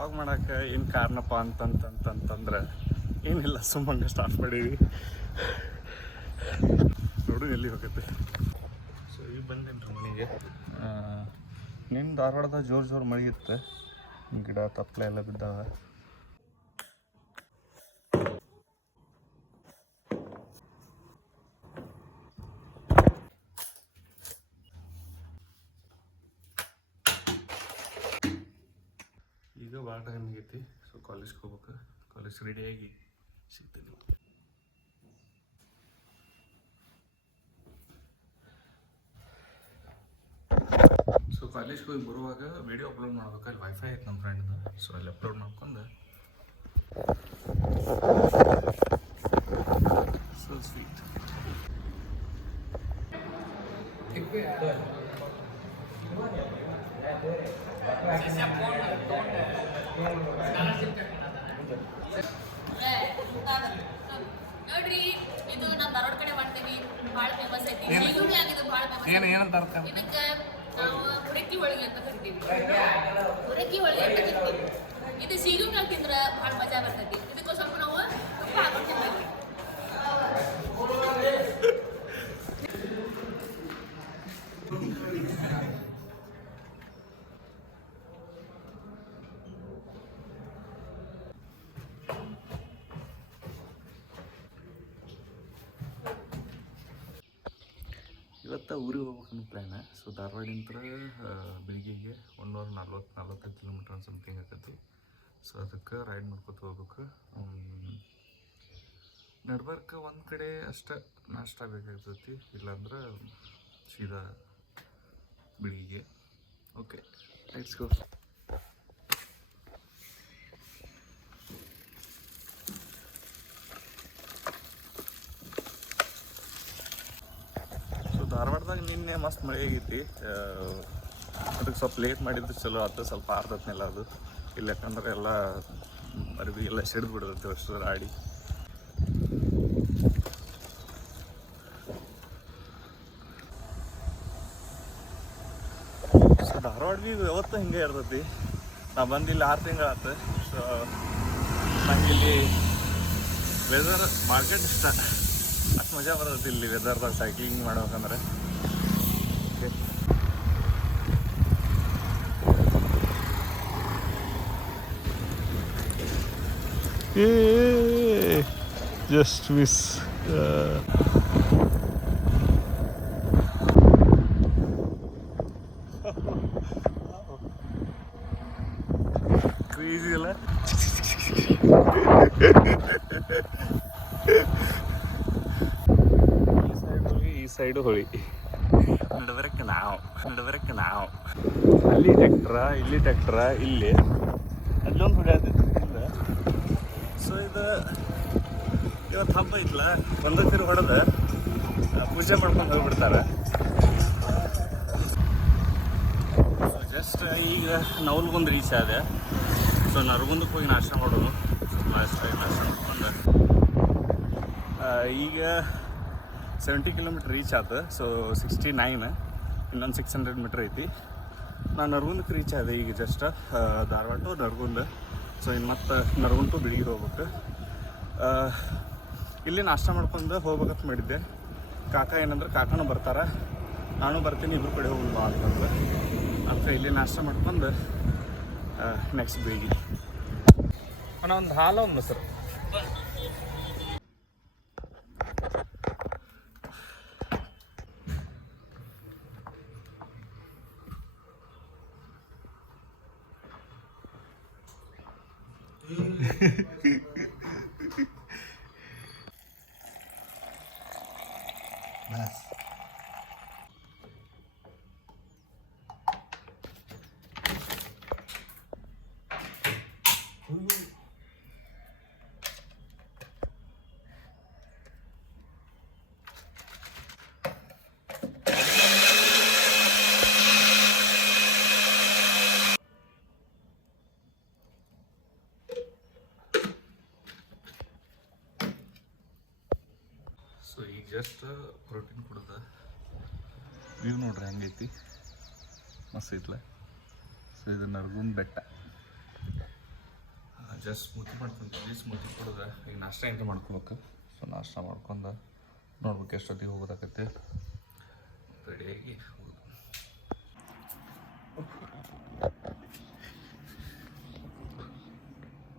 Vlog ಮಾಡೋಕೆ ಏನು ಕಾರಣಪ್ಪ ಅಂತಂತಂತಂದ್ರೆ ಏನಿಲ್ಲ, ಸುಮ್ಮಂಗೆ ಸ್ಟಾರ್ಟ್ ಮಾಡೀವಿ. ನೋಡು ಎಲ್ಲಿ ಹೋಗುತ್ತೆ. ಸೊ ಈಗ ಬಂದೇನು ರೀ ಮನೆಗೆ. ನಿಮ್ಮ ಧಾರವಾಡದ ಜೋರು ಮಳೆ ಇತ್ತು, ಗಿಡ ತಪ್ಪಲೆ ಎಲ್ಲ ಬಿದ್ದಾವ. ಈಗ ಭಾಳ ಟೈಮ್ ಆಗೈತಿ. ಸೊ ಕಾಲೇಜ್ಗೆ ಹೋಗ್ಬೇಕು. ಕಾಲೇಜ್ ರೆಡಿಯಾಗಿ ಸಿಗ್ತೀನಿ. ಸೊ ಕಾಲೇಜ್ಗೆ ಹೋಗಿ ಬರುವಾಗ ವಿಡಿಯೋ ಅಪ್ಲೋಡ್ ಮಾಡ್ಬೇಕು. ಅಲ್ಲಿ ವೈಫೈ ಐತೆ ನಮ್ಮ ಫ್ರೆಂಡ್ದು. ಸೊ ಅಲ್ಲಿ ಅಪ್ಲೋಡ್ ಮಾಡ್ಕೊಂಡು ಸೊ ಸ್ವೀಟ್. ನೋಡ್ರಿ, ಇದು ನಮ್ಮ ಧಾರವಾಡ ಕಡೆ ಮಾಡ್ತೀವಿ, ಭಾಳ ಫೇಮಸ್ ಐತಿ. ಭಾಳ ಫೇಮಸ್. ಇದಕ್ಕೆ ನಾವು ಹುರಕಿ ಹೋಳಿಗೆ ಅಂತ ಕರಿತೀವಿ. ಹುರಕಿ ಹೋಳಿಗೆ ಅಂತ ಕರಿತೀವಿ. ಇದು ಸೀಗುಂಗ ತಿಂದ್ರೆ ಭಾಳ ಮಜಾ ಬರ್ತೈತಿ. ಇದಕ್ಕೆ ಸ್ವಲ್ಪ ನಾವು ತುಪ್ಪ ಹಾಕೊಂಡು ತಿನ್ಬೇಕು. ಇವತ್ತು ಊರಿಗೆ ಹೋಗ್ಬೇಕನ್ನೋ ಪ್ಲ್ಯಾನ. ಸೊ ಧಾರವಾಡಿಂದ ಬೆಳಿಗ್ಗೆಗೆ 145 ಕಿಲೋಮೀಟರ್ ಸಮಥಿಂಗ್ ಆಕೈತಿ. ಸೊ ಅದಕ್ಕೆ ರೈಡ್ ಮಾಡ್ಕೊತ ಹೋಗ್ಬೇಕು. ನಡ್ಬರ್ಕ ಒಂದು ಕಡೆ ಅಷ್ಟೇ ನಾಷ್ಟ ಬೇಕಾಗ್ತೈತಿ, ಇಲ್ಲಾಂದ್ರೆ ಸೀದಾ ಬೆಳಿಗ್ಗೆ. Okay, let's go. ಧಾರವಾಡದಾಗ ನಿನ್ನೆ ಮಸ್ತ್ ಮಳೆ ಆಗೈತಿ. ಅದಕ್ಕೆ ಸ್ವಲ್ಪ ಲೇಟ್ ಮಾಡಿದ್ದು ಚಲೋ ಆಯ್ತು. ಸ್ವಲ್ಪ ಆರ್ತೈತಿನಿಲ್ಲ ಅದು. ಇಲ್ಲ ಯಾಕಂದ್ರೆ ಎಲ್ಲ ಅರಿವಿ ಎಲ್ಲ ಸಿಡಿದು ಬಿಡ್ತೈತಿ ಅಷ್ಟು ಆಡಿ. ಸೊ ಧಾರವಾಡ ಭೀ ಯಾವತ್ತೂ ಹಿಂಗೆ ಇರ್ತೈತಿ. ನಾ ಬಂದಿಲ್ಲಿ 6 ತಿಂಗಳಾಯ್ತು. ಸೊ ನಂಗೆ ಇಲ್ಲಿ ವೆದರ್ ಮಾರ್ಕೆಟ್ ಇಷ್ಟ. ಅಷ್ಟು ಮಜಾ ಬರ್ತೈತಿ ಇಲ್ಲಿ ವೆದರ್ದಾಗ ಸೈಕ್ಲಿಂಗ್ ಮಾಡ್ಬೇಕಂದ್ರೆ. Just miss. ಕ್ರೇಜಿ ಅಲ್ಲ. ಈ ಸೈಡು ಹೊಳಿ, ನಡಬರಕ್ಕೆ ನಾವು ಅಲ್ಲಿ ಟ್ಯಾಕ್ಟ್ರ, ಇಲ್ಲಿ ಟ್ಯಾಕ್ಟ್ರ, ಇಲ್ಲಿ ಅಲ್ಲೊಂದು ಹೊಡಿ ಆಗ್ತೈತಿ ಇಲ್ಲ. ಸೊ ಇದು ಇವತ್ತು ಹಬ್ಬ ಐತ್ಲ, ಒಂದೊತ್ತಿರು ಹೊಡೆದ ಪೂಜೆ ಮಾಡ್ಕೊಂಡು ಹೋಗ್ಬಿಡ್ತಾರೆ. ಜಸ್ಟ್ ಈಗ ನವಲ್ಗುಂದ್ ರೀಚ್ ಆದೆ. ಸೊ ನರಗುಂದಕ್ಕೆ ಹೋಗಿ ನಾಷ್ಟ ಮಾಡೋದು. ನಾಷ್ಟ ಮಾಡ್ಕೊಂಡು ಈಗ 70 ಕಿಲೋಮೀಟ್ರ್ ರೀಚ್ ಆಯ್ತು. ಸೊ 69, ಇನ್ನೊಂದು 600 ಮೀಟ್ರ್ ಐತಿ. ನಾನು ನರಗುಂದಕ್ಕೆ ರೀಚ್ ಆದೆ ಈಗ just. Dharwad to Nargund. So ಇನ್ನು ಮತ್ತೆ ನರಗುಂದ ಟು ಬಿಳಿಗಿ ಹೋಗ್ಬೇಕು. ಇಲ್ಲಿ ನಾಷ್ಟ ಮಾಡ್ಕೊಂಡು ಹೋಗ್ಬೇಕಂತ ಮಾಡಿದ್ದೆ. ಕಾಕ ಏನಂದ್ರೆ ಕಾಕನೂ ಬರ್ತಾರೆ, ನಾನು ಬರ್ತೀನಿ, ಇಬ್ಬರು ಕಡೆ ಹೋಗೋಣ ಬಾ ಅಂತಂದ್ರೆ. ಅದಕ್ಕೆ ಇಲ್ಲಿ ನಾಷ್ಟ ಮಾಡ್ಕೊಂಡು ನೆಕ್ಸ್ಟ್ ಬಿಳಿಗಿ. ಅಣ್ಣ ಒಂದು ಹಾಲು, ಒಂದು ಮೊಸರು. Nice. ಸೊ ಈಗ ಜಸ್ಟ್ ಪ್ರೋಟೀನ್ ಕುಡ್ದ. ವ್ಯೂ ನೋಡ್ರಿ ಹೆಂಗೈತಿ, ಮಸ್ತ್ ಐತ್ಲ. ಸೊ ಇದು ನರಗುಂದ ಬೆಟ್ಟ. ಜಸ್ಟ್ ಸ್ಮೂತಿ ಮಾಡ್ಕೊಂತೀವಿ. ಸ್ಮೂತಿ ಕೊಡೋದು ಈಗ ನಾಷ್ಟ ಎಂತ ಮಾಡ್ಕೋಬೇಕು. ಸೊ ನಾಷ್ಟ ಮಾಡ್ಕೊಂಡು ನೋಡ್ಬೇಕು ಎಷ್ಟೊತ್ತಿಗೆ ಹೋಗೋದಾಗತ್ತೆ. ರೆಡಿಯಾಗಿ ಹೋಗೋದು.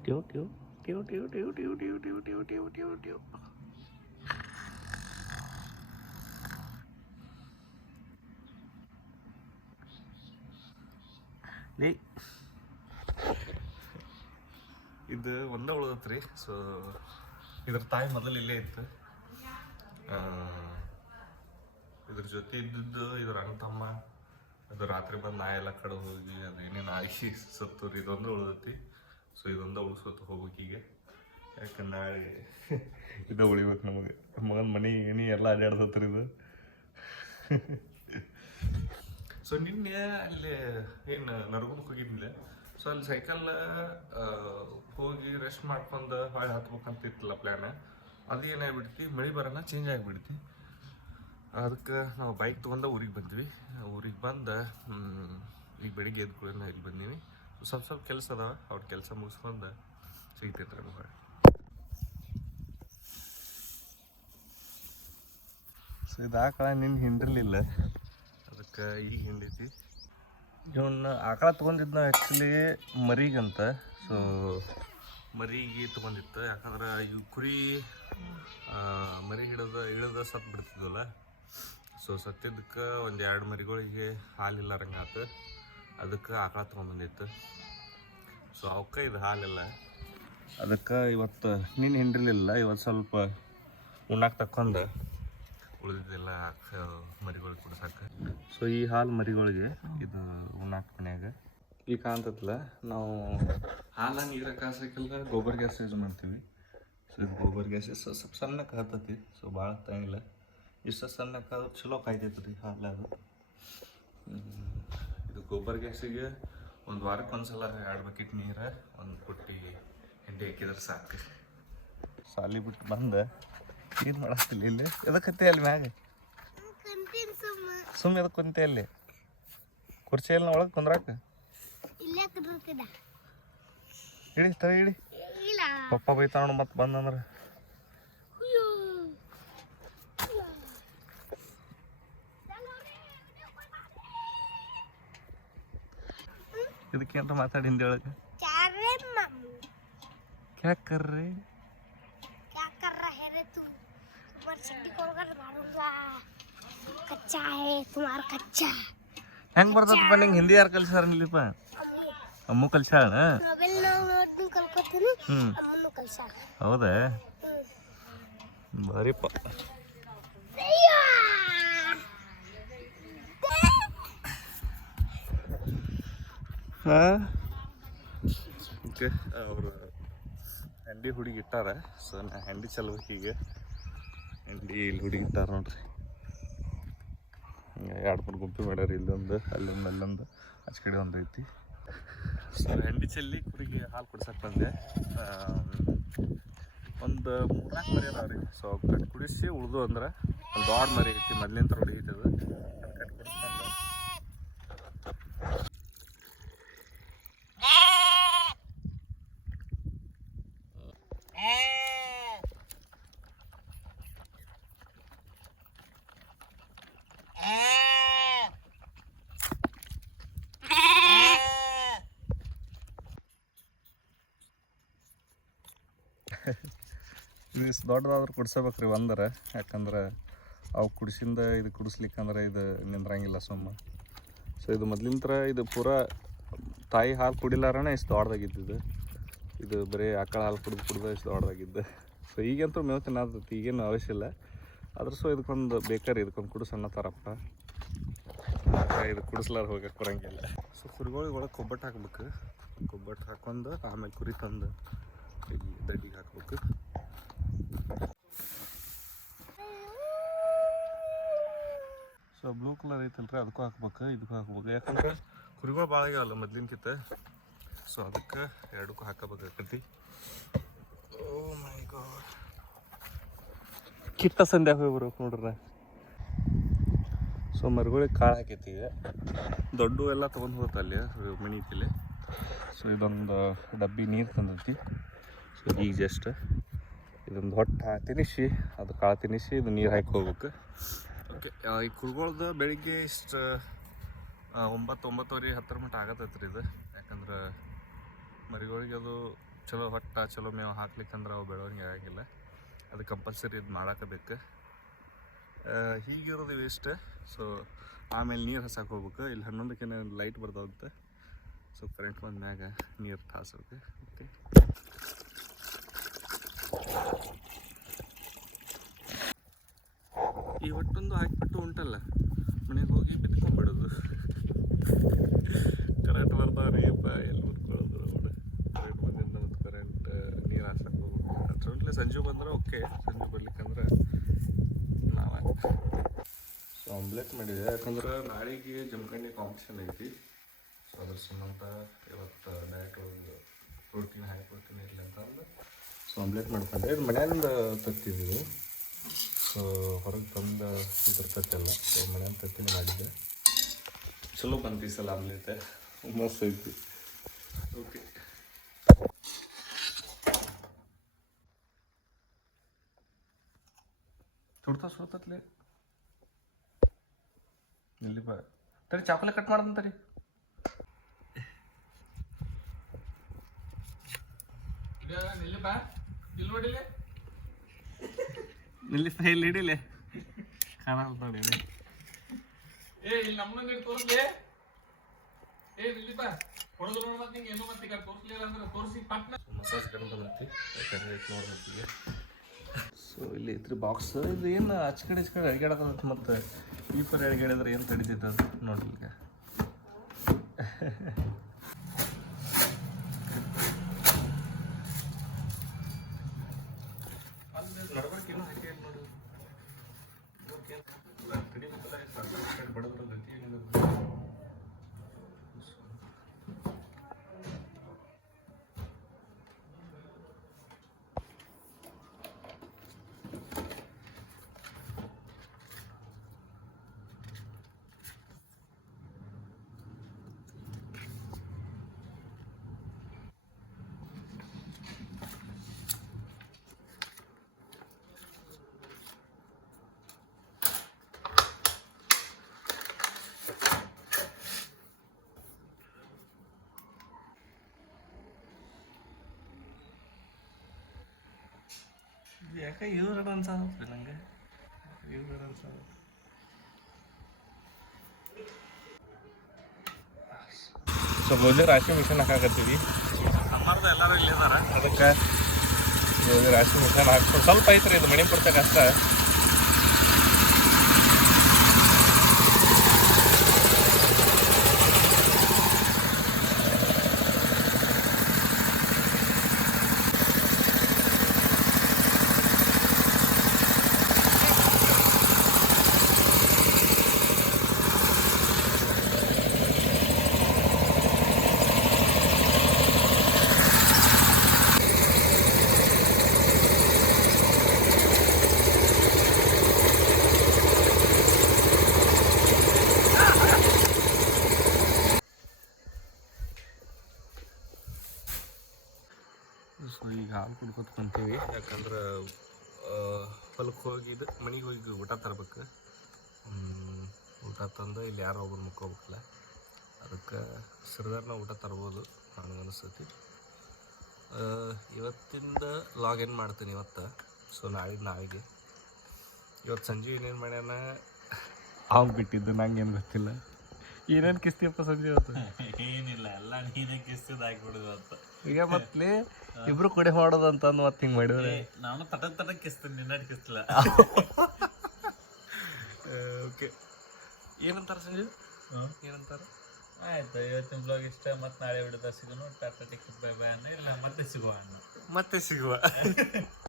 ಟ್ಯೂ ಟ್ಯೂ ಟ್ಯೂ ಟ್ಯೂ ಟ್ಯೂ ಟ್ಯೂ ಟ್ಯೂ ಟ್ಯೂ ಟ್ಯೂ ಟ್ಯೂ ಟ್ಯೂ ಟ್ಯೂ. ಇದು ಒಂದೇ ಉಳ್ದತ್ರಿ. ಸೊ ಇದ್ರ ತಾಯಿ ಮೊದಲು ಇಲ್ಲೇ ಇತ್ತು. ಇದ್ರ ಜೊತೆ ಇದ್ದದ್ದು ಇದ್ರ ಅಣ್ಣ ತಮ್ಮ ಅದು ರಾತ್ರಿ ಬಂದು ನಾಯಿ ಎಲ್ಲ ಕಡೆ ಹೋಗಿ ಅದು ಏನೇನು ಆಗಿ ಸತ್ತೂರಿ. ಇದೊಂದು ಉಳ್ದೈತಿ. ಸೊ ಇದೊಂದು ಉಳಿಸೋತು ಹೋಗ್ಬೇಕೀಗ. ಯಾಕಂದ್ರೆ ನಾಳೆ ಇದು ಉಳಿಬೇಕು ನಮಗೆ. ಮಗನ ಮನೆ ಏನಿ ಎಲ್ಲ ಅಡ್ಡಾಡ್ತತ್ರಿ ಇದು. ಸೊ ನಿನ್ನೆ ಅಲ್ಲಿ ಏನು ನರ್ಗುಂದಕ್ಕೆ ಹೋಗಿದ್ನಿಲ್ಲ. ಸೊ ಅಲ್ಲಿ ಸೈಕಲ್ ಹೋಗಿ ರೆಸ್ಟ್ ಮಾಡ್ಕೊಂಡು ಹೊಳ್ಳಿ ಹತ್ಬೇಕಂತ ಇತ್ತಲ್ಲ ಪ್ಲ್ಯಾನ್. ಅದು ಏನಾಗ್ಬಿಡ್ತಿ, ಮಳೆ ಬರೋಣ ಚೇಂಜ್ ಆಗಿಬಿಡ್ತಿ. ಅದಕ್ಕೆ ನಾವು ಬೈಕ್ ತೊಗೊಂಡು ಊರಿಗೆ ಬಂದ್ವಿ. ಊರಿಗೆ ಬಂದು ಈಗ ಬೆಳಿಗ್ಗೆ ಎದ್ದು ಕೂಡ ಇಲ್ಲಿ ಬಂದೀನಿ. ಸ್ವಲ್ಪ ಕೆಲಸ ಅದಾವ, ಅವ್ರ ಕೆಲಸ ಮುಗಿಸ್ಕೊಂಡು ಸಿಗ್ತೈತೆ ನಮಗೆ. ಸೊ ಇದು ಆಕಳ ನಿನ್ನ ಹಿಂಡಿರ್ಲಿಲ್ಲ, ಅದಕ್ಕೆ ಈಗ ಹಿಂಡೈತಿ. ಇವನ್ನ ಆಕಳ ತೊಗೊಂಡಿದ್ದು ನಾವು ಆ್ಯಕ್ಚುಲಿ ಮರಿಗಂತ. ಸೊ ಮರಿಗೆ ತೊಗೊಂಡಿತ್ತು. ಯಾಕಂದ್ರೆ ಇವು ಕುರಿ ಮರಿ ಇಳಿದ ಸತ್ತು ಬಿಡ್ತಿದ್ವಲ್ಲ. ಸೊ ಸತ್ತಿದ್ದಕ್ಕೆ ಒಂದು 2 ಮರಿಗಳಿಗೆ ಹಾಲಿಲ್ಲಾರಂಗೆ ಆತು. ಅದಕ್ಕೆ ಆಕಳ ತೊಗೊಂಬಂದಿತ್ತು. ಸೊ ಅವಕ್ಕೆ ಇದು ಹಾಲಿಲ್ಲ. ಅದಕ್ಕೆ ಇವತ್ತು ನೀನು ಹಿಂಡಿರಲಿಲ್ಲ. ಇವತ್ತು ಸ್ವಲ್ಪ ಉಣ್ಣಾಕ ತಕ್ಕೊಂಡು ಉಳಿದಿದ್ದೆಲ್ಲ ಮರಿಗಳಿಗೆ ಕುಡ್ಸಕ್ಕೆ. ಸೊ ಈ ಹಾಲು ಮರಿಗಳಿಗೆ ಇದು ಉಣ್ಣಾಕ ಮನ್ಯಾಗ ಈಗ ಕಾಣ್ತದಲ್ಲ. ನಾವು ಹಾಲು ನೀರ ಕಾಸಕ್ಕೆಲ್ಲ ಗೋಬರ್ ಗ್ಯಾಸ್ ಯೂಸ್ ಮಾಡ್ತೀವಿ. ಸೊ ಇದು ಗೋಬರ್ ಗ್ಯಾಸ್ ಸ್ವಲ್ಪ ಸಣ್ಣಕ್ಕೆ ಹತ್ತತಿ. ಸೊ ಭಾಳ ಹತ್ತಂಗಿಲ್ಲ. ಇಷ್ಟು ಸಣ್ಣಕ್ಕೆ ಅದು ಚಲೋ ಕಾಯ್ತೈತೆ ರೀ ಹಾಲು. ಅದು ಇದು ಗೋಬರ್ ಗ್ಯಾಸಿಗೆ ಒಂದು ವಾರಕ್ಕೆ ಒಂದ್ಸಲ 2 ಬಕೆಟ್ ನೀರು, 1 ಪುಟ್ಟಿ ಹಿಂಡಿ ಹಾಕಿದ್ರೆ ಸಾಕು. ಸಾಲಿ ಬಿಟ್ಟು ಬಂದು ಏನು ಮಾಡತ್ತಿಲ್ಲ. ಇಲ್ಲಿ ಎದಕ್ಕತ್ತೆ ಅಲ್ಲಿ ಮ್ಯಾಗ ಸುಮ್ಮ ಎದಕ್ಕೆ ಕುಂತೆ ಅಲ್ಲಿ ಕುರ್ಚಿಯಲ್ಲಿ ಒಳಗೆ ಕುಂದ್ರಾಕ ಇಡಿ ತ ಇಡಿ. ಪಪ್ಪ ಬೈತಾನ ಮತ್ತೆ ಬಂದಂದ್ರೆ. ಇದಕ್ಕೆ ಅಂತ ಮಾತಾಡಿ ಹಿಂದಿ ಒಳಗೆ क्या कर रहे है तू? तुम्हारी छुट्टी खोलकर मारूंगा. कच्चा है तुम्हारा कच्चा. ಹೆಂಗ್ ಬರ್ತದಪ್ಪ ನಿಂಗೆ ಹಿಂದಿ ಯಾರು ಕಲ್ಸಾರ ಇಲ್ಲಿಪ್ಪ? ಅಮ್ಮು ಕಲ್ಸಾಳ. ಹೌದಾ? ಬರೀಪ್ಪ. ಓಕೆ, ಅವರು ಹಂಡಿ ಹುಡುಗಿ ಇಟ್ಟಾರ. ಸೊ ನಾ ಹಂಡಿ ಚಲ್ಬೇಕು ಈಗ. ಹಂಡಿ ಇಲ್ಲಿ ಹುಡುಗಿ ಇಟ್ಟಾರ ನೋಡ್ರಿ. 2-3 ಗುಂಪಿ ಮಾಡ್ಯಾರ. ಇಲ್ಲೊಂದು ಅಲ್ಲೊಂದು ಅಲ್ಲೊಂದು ಆಚೆ ಕಡೆ ಒಂದು ಐತಿ. ಸೊ ಹಂಡಿ ಚೆಲ್ಲಿ ಕುರಿಗೆ ಹಾಲು ಕುಡ್ಸಕ್ಕೆ ಬಂದೆ. ಒಂದು 3-4 ಮರಿ ಅದಾವ ರೀ. ಸೊ ಕಟ್ ಕುಡಿಸಿ ಉಳ್ದು ಅಂದ್ರೆ ಒಂದು ದೊಡ್ಡ ಮರಿ ಐತಿ. ಮೊದ್ಲಿಂದ ರೂಢಿ ಐತಿ ಅದು. ಕಟ್ ಕುಡಿಸ್ಕೊಂಡು ಇದು ದೊಡ್ಡದಾದ್ರೆ ಕುಡ್ಸಬೇಕ್ರಿ ಒಂದರ. ಯಾಕಂದ್ರೆ ಅವು ಕುಡಿಸಿಂದ ಇದು ಕುಡಿಸ್ಲಿಕ್ಕಂದ್ರೆ ಇದು ನಿಂದ್ರಂಗಿಲ್ಲ ಸುಮ್ಮ. ಸೊ ಇದು ಮೊದ್ಲಿಂತ್ರ ಇದು ಪೂರಾ ತಾಯಿ ಹಾಲು ಕುಡಿಲಾರನೇ ಇಷ್ಟು ದೊಡ್ಡದಾಗಿದ್ದು. ಇದು ಬರೀ ಆಕಳ ಹಾಲು ಕುಡ್ದು ಇಷ್ಟು ದೊಡ್ಡದಾಗಿದ್ದು. ಸೊ ಈಗಂತೂ ಮೇವು ತಿನ್ನತೈತಿ, ಈಗೇನು ಅವಶ್ಯ ಇಲ್ಲ. ಆದ್ರೆ ಸೊ ಇದಕ್ಕೊಂದು ಬೇಕಾರಿ, ಇದಕ್ಕೊಂದು ಕುಡಿಸ್ ಅನ್ನತ್ತಾರಪ್ಪ. ಇದು ಕುಡಿಸ್ಲಾರ ಹೋಗಕ್ಕೆ ಬರಂಗಿಲ್ಲ. ಸೊ ಕುರಿಗಳಿಗೆ ಒಳಗೆ ಕೊಬ್ಬಟ್ಟು ಹಾಕ್ಬೇಕು. ಕೊಬ್ಬಟ್ಟು ಹಾಕೊಂಡು ಆಮೇಲೆ ಕುರಿ ತಂದು ಇಲ್ಲಿ ದಡ್ಡಿಗೆ ಹಾಕ್ಬೇಕು. ಸೊ ಬ್ಲೂ ಕಲರ್ ಐತಲ್ರಿ, ಅದಕ್ಕೂ ಹಾಕ್ಬೇಕು, ಇದಕ್ಕೂ ಹಾಕ್ಬೇಕು. ಯಾಕಂದ್ರೆ ಕುರಿಗಳು ಭಾಳ ಆಗ್ಯಾವಲ್ಲ ಮೊದ್ಲಿನ್ಕಿಂತ. ಸೊ ಅದಕ್ಕೆ ಎರಡಕ್ಕೂ ಹಾಕಬೇಕಾಗತಿ. ಓ ಮೈ ಗಾಡ್, ಕಿತ್ತ ಸಂಧ್ಯಾಗ ಹೋಗಿ ಬರ್ಬೇಕು ನೋಡ್ರಿ. ಸೊ ಮರಿಗಳಿಗೆ ಕಾಳು ಹಾಕೈತಿ. ಈಗ ದೊಡ್ಡ ಎಲ್ಲ ತೊಗೊಂಡು ಹೋಗ್ತಲ್ಲಿ ಮನಿ ಐತಿಲ್ಲಿ. ಸೊ ಇದೊಂದು ಡಬ್ಬಿ ನೀರು ತಂದೈತಿ. ಸೊ ಈಗ ಜಸ್ಟ್ ಇದೊಂದು ಹೊಟ್ಟೆ ತಿನ್ನಿಸಿ ಅದು ಕಾಳು ತಿನ್ನಿಸಿ ಇದು ನೀರು ಹಾಕಿ ಹೋಗ್ಬೇಕು. ಓಕೆ, ಈ ಕುರಿಗಳ್ದು ಬೆಳಿಗ್ಗೆ ಇಷ್ಟು 9-9:30 10 ಮಟ್ಟ ಆಗತ್ತೈತೆ ರೀ ಇದು. ಯಾಕಂದ್ರೆ ಮರಿಗಳಿಗೆ ಅದು ಚಲೋ ಹೊಟ್ಟೆ ಚಲೋ ಮೇವು ಹಾಕ್ಲಿಕ್ಕಂದ್ರೆ ಅವು ಬೆಳವಣಿಗೆ ಆಗಂಗಿಲ್ಲ. ಅದು ಕಂಪಲ್ಸರಿ ಇದು ಮಾಡಾಕಬೇಕು. ಹೀಗಿರೋದು ವೇಸ್ಟ್. ಸೊ ಆಮೇಲೆ ನೀರು ಹಸಕ್ಕೆ ಹೋಗ್ಬೇಕು. ಇಲ್ಲಿ 11ಕ್ಕೆ ಲೈಟ್ ಬರ್ತಾವಂತೆ. ಸೊ ಕರೆಂಟ್ ಬಂದ ಮ್ಯಾಗ ನೀರು ಹಾಸ್ಬೇಕು. ಓಕೆ, ಈ ಹೊಟ್ಟೊಂದು ಹಾಕಿಬಿಟ್ಟು ಉಂಟಲ್ಲ ಮನೆಗೆ ಹೋಗಿ ಬಿತ್ಕೊಂಡ್ಬಿಡೋದು. ಕರೆಂಟ್ ಬರ್ತಾವ್ರಿಯಪ್ಪ, ಎಲ್ಲಿ ಬಿತ್ಕೊಳ್ಳೋದು ನೋಡಿ. ಕರೆಂಟ್ ಬಂದಿಂದ ಮತ್ತು ಕರೆಂಟ್ ನೀರು ಹಾಸಕ್ಕೆ ಹೋಗ್ಬೇಕು. ಅಷ್ಟರಲ್ಲಿ ಸಂಜೆ ಬಂದ್ರೆ ಓಕೆ, ಸಂಜೆ ಬರ್ಲಿಕ್ಕಂದ್ರೆ ನಾವೇ. ಸೊ ಆಮ್ಲೆಟ್ ಮಾಡಿದೆ, ಯಾಕಂದ್ರೆ ನಾಳೆಗೆ ಜಮಖಂಡಿ ಕಾಂಪಿಟೇಷನ್ ಐತಿ. ಸೊ ಅದ್ರ ಸಂಬಂಧ ಇವತ್ತು ಡಯಟ್ ಒಳಗೆ ಪ್ರೋಟೀನ್ ಹೈ ಪ್ರೋಟೀನ್ ಇರಲಿ ಅಂತ ಅಂದು ಸೊ ಆಮ್ಲೆಟ್ ಮಾಡ್ಕೊಂಡೆ. ಇದು ಮನೆಯಿಂದ ತತ್ತಿದ್ದೀವಿ. ಸೊ ಹೊರಗೆ ತಂದು ಇದ್ರ ತತ್ತಿಲ್ಲ. ಸೊ ಮನೆಯಿಂದ ತತ್ತಿನ ಮಾಡಿದ್ದೆ. ಚಲೋ ಬಂತು ಈ ಸಲ ಆಮ್ಲೆಟ್, ಮಸ್ತ್ ಐತಿ. ಓಕೆ, ಸುಡ್ತತ್ಲೆ ಇಲ್ಲಿ ಬಾ ತರಿ ಚಾಕ್ಲೇಟ್ ಕಟ್ ಮಾಡ್ದಂತರಿ. ಇಲ್ಲಿ ಹಿಡಿಲೆ ಕಾಣಲ್ ನೋಡಿ. ಇಲ್ಲಿ ನಮ್ಮನ್ನ ತೋರಿಸ್ಲಿ. ನಿಲ್ಲಿಪ್ಪ ಹೊಡೆದು ನೋಡ್ ಮತ್ತೆ ನಿಂಗೆ ಏನು ಮತ್ತೆ ತೋರಿಸ್ಲಿಲ್ಲ ಅಂದ್ರೆ ತೋರಿಸಿ ಪಟ್ನ ಮಸಾಜ್ ಕಡಿಮೆ ಬಂದೈತಿ. ಯಾಕಂದ್ರೆ ನೋಡ್ಬೇಕು. ಸೊ ಇಲ್ಲಿ ಐತ್ರಿ ಬಾಕ್ಸ್. ಇದು ಏನು ಆಚೆ ಕಡೆ ಅಡಿಗಾಡತ್ತ. ಮತ್ತು ಈ ಪರ ಅಡಿಗಾಡಿದ್ರೆ ಏನು ತಡಿತೈತೆ ಅದು ನೋಡ್ರಿ. ಈಗ ನಡ್ಬರ್ಕೇನು ಹಾಕಿ ನೋಡಿ. ಬಡದ್ರ ಗತಿ ಏನಿಲ್ಲ. ಯಾಕೆ ಇವ್ರ ಅನ್ಸಾಗುತ್ತೆ ನಂಗೆ. ಇವ್ರ ಅನ್ಸಾಗುತ್ತೆ. ಸೊ ಗೋಧಿ ರಾಶಿ ಮಿಷನ್ ಹಾಕಾಕತ್ತೀವಿ. ಸಮ್ಮರ್ದು ಎಲ್ಲರೂ ಇಲ್ಲಿದ್ದಾರೆ. ಅದಕ್ಕೆ ಗೋಧಿ ರಾಶಿ ಮಿಷನ್ ಹಾಕ್ಕೊಂಡು ಸ್ವಲ್ಪ ಐತ್ರಿ ಇದು ಮಣಿ ಪುರ್ತಕ ಅಷ್ಟ. ಸೊ ಈಗ ಹಾಲು ಕುಡ್ಕೊತ್ಕೊಂತೀವಿ. ಯಾಕಂದ್ರೆ ಹೊಲಕ್ಕೆ ಹೋಗಿದ್ದು ಮನೆಗೆ ಹೋಗಿ ಊಟ ತರ್ಬೇಕು. ಊಟ ತಂದು ಇಲ್ಲಿ ಯಾರೋ ಒಬ್ಬರು ಮುಕ್ಕೋಬೇಕಲ್ಲ, ಅದಕ್ಕೆ ಸಿರಿದಾರನ ಊಟ ತರ್ಬೋದು ನನಗನ್ನಿಸ್ತೈತಿ. ಇವತ್ತಿಂದ ಲಾಗಿನ್ ಮಾಡ್ತೀನಿ ಇವತ್ತು. ಸೊ ನಾಳೆಗೆ ಇವತ್ತು ಸಂಜೆ ಏನೇನು ಮಾಡ್ಯಾನ ಹಾವು ಬಿಟ್ಟಿದ್ದು ನಂಗೇನು ಗೊತ್ತಿಲ್ಲ. ಏನೇನು ಕಿಸ್ತಿಯಪ್ಪ ಸಂಜೆ ಇವತ್ತು? ಏನಿಲ್ಲ, ಎಲ್ಲ ನೀನೇ ಕಿಸ್ತಿದ್ ಹಾಕ್ಬಿಡುದು ಅಂತ. ಈಗ ಮತ್ಲಿ ಇಬ್ರು ಕೊಡೆ ಮಾಡೋದಂತಂದು ಮತ್ತೆ ಹಿಂಗೆ ಮಾಡಿದ್ರೆ ನಾನು ತಟಕ್ ಕಿಸ್ತೀನಿ, ನಿನ್ನ ಕಿಸ್ತಿಲ್ಲ. ಓಕೆ, ಏನಂತಾರ ಸಂಜು? ಏನಂತಾರ? ಆಯ್ತು, ಇವತ್ತಿನ ಬ್ಲಾಗ್ ಇಷ್ಟ. ಮತ್ತೆ ನಾಳೆ ವಿಡಿಯೋದಾಗ ಸಿಗೋಣ. ಟಾಟಾ ಟೇಕ್ ಬೈ ಬೈ ಅನ್ನ. ಇಲ್ಲ ಮತ್ತೆ ಸಿಗುವ.